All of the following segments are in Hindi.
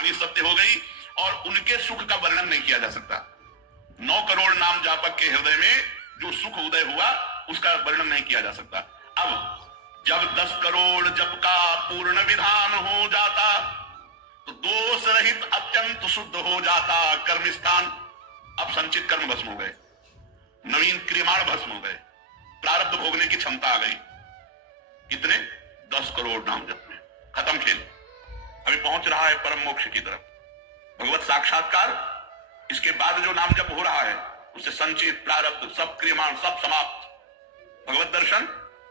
वाणी सत्य हो गई और उनके सुख का वर्णन नहीं किया जा सकता। 9 करोड़ नाम जापक के हृदय में जो सुख उदय हुआ उसका वर्णन नहीं किया जा सकता। अब जब 10 करोड़ जप का पूर्ण विधान हो जाता तो दोष रहित अत्यंत शुद्ध हो जाता कर्म स्थान। अब संचित कर्म भस्म हो गए, नवीन क्रियमाण भस्म हो गए, प्रारब्ध भोगने की क्षमता आ गई। कितने? 10 करोड़ नाम जप में खत्म खेल। अभी पहुंच रहा है परम मोक्ष की तरफ, भगवत साक्षात्कार। इसके बाद जो नाम जप हो रहा है उससे संचित प्रारब्ध सब क्रियमाण सब समाप्त, भगवत दर्शन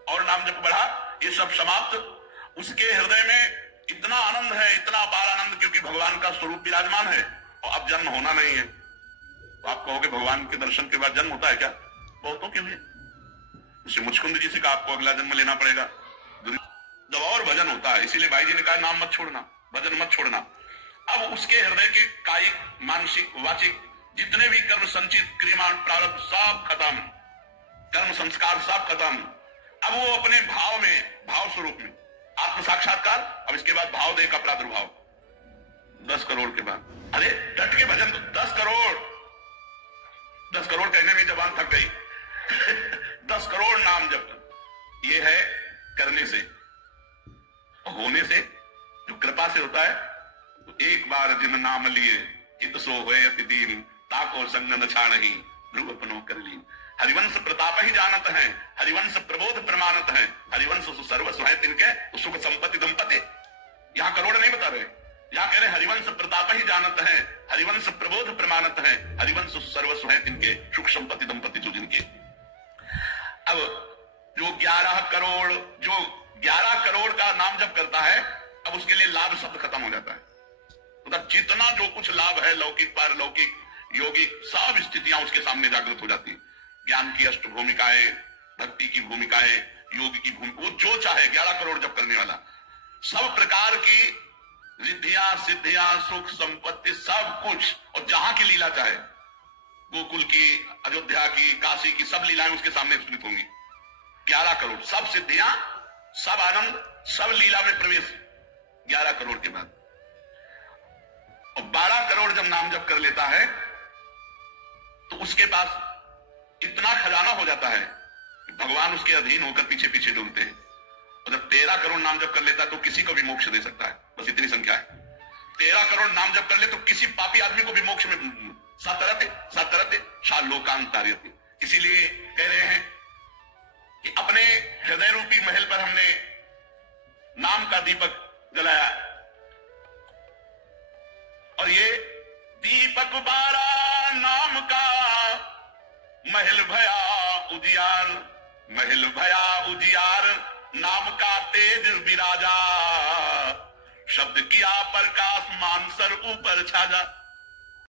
और नाम जप बढ़ा, ये सब समाप्त। उसके हृदय में इतना आनंद है, इतना अपार आनंद, क्योंकि भगवान का स्वरूप विराजमान है और अब जन्म होना नहीं है। तो आप कहोगे भगवान के दर्शन के बाद जन्म होता है क्या? बहुतों के लिए। जैसे मुचकुंद जी से कहा आपको अगला जन्म लेना पड़ेगा, जब और भजन होता है। इसीलिए भाई जी ने कहा नाम मत छोड़ना, भजन मत छोड़ना। अब उसके हृदय के कायिक मानसिक वाचिक जितने भी कर्म संचित क्रियमाण प्रारब्ध सब खत्म, कर्म संस्कार सब खत्म। अब वो अपने भाव में, भाव स्वरूप में आत्म साक्षात्कार। अब इसके बाद भाव देह का प्रादुर्भाव 10 करोड़ के बाद। अरे डट के भजन, 10 करोड़, 10 करोड़ कहने में जबान थक गई 10 करोड़ नाम जब ये है करने से, होने से जो कृपा से होता है। तो एक बार जिन नाम लिए चित सो होए अति दीन, ताको संग न छाड़हि ध्रुव अपनो कर लीन। हरिवंश प्रताप ही जानत है, हरिवंश प्रबोध प्रमाणत है, हरिवंश सर्वस्व है तिनके तो सुख संपत्ति दंपति। यहां करोड़ नहीं बता रहे, यहां कह रहे हरिवंश प्रताप ही जानत है, हरिवंश प्रबोध प्रमाणत है, हरिवंश सर्वस्व है तिनके सुख संपत्ति दंपति जो जिनके। अब जो 11 करोड़, जो 11 करोड़ का नाम जप करता है, अब उसके लिए लाभ शब्द खत्म हो जाता है। मतलब जितना जो कुछ लाभ है, लौकिक पारलौकिक यौगिक सब स्थितियां उसके सामने जागृत हो जाती है। ज्ञान की अष्ट भूमिकाएं, भक्ति की भूमिकाएं, योग की भूमिका, वो जो चाहे 11 करोड़ जप करने वाला, सब प्रकार की रिद्धियां सिद्धियां सुख संपत्ति सब कुछ, और जहां की लीला चाहे, गोकुल की, अयोध्या की, काशी की सब लीलाएं उसके सामने स्फुरित होंगी। 11 करोड़ सब सिद्धियां सब आनंद सब लीला में प्रवेश 11 करोड़ के बाद। और 12 करोड़ जब नाम जप कर लेता है तो उसके पास इतना खजाना हो जाता है कि भगवान उसके अधीन होकर पीछे पीछे डूबते हैं। और जब 13 करोड़ नाम जप कर लेता है तो किसी को भी मोक्ष दे सकता है, बस इतनी संख्या है। 13 करोड़ नाम जप कर ले तो किसी पापी आदमी को भी मोक्ष में सातरते शालोकांतार्यते। इसीलिए कह रहे हैं कि अपने हृदय रूपी महल पर हमने नाम का दीपक जलाया, और ये दीपक 12 नाम का महल भया उजियार, महल भया उजियार, नाम का तेज विराजा, शब्द किया प्रकाश मान सर ऊपर छाजा।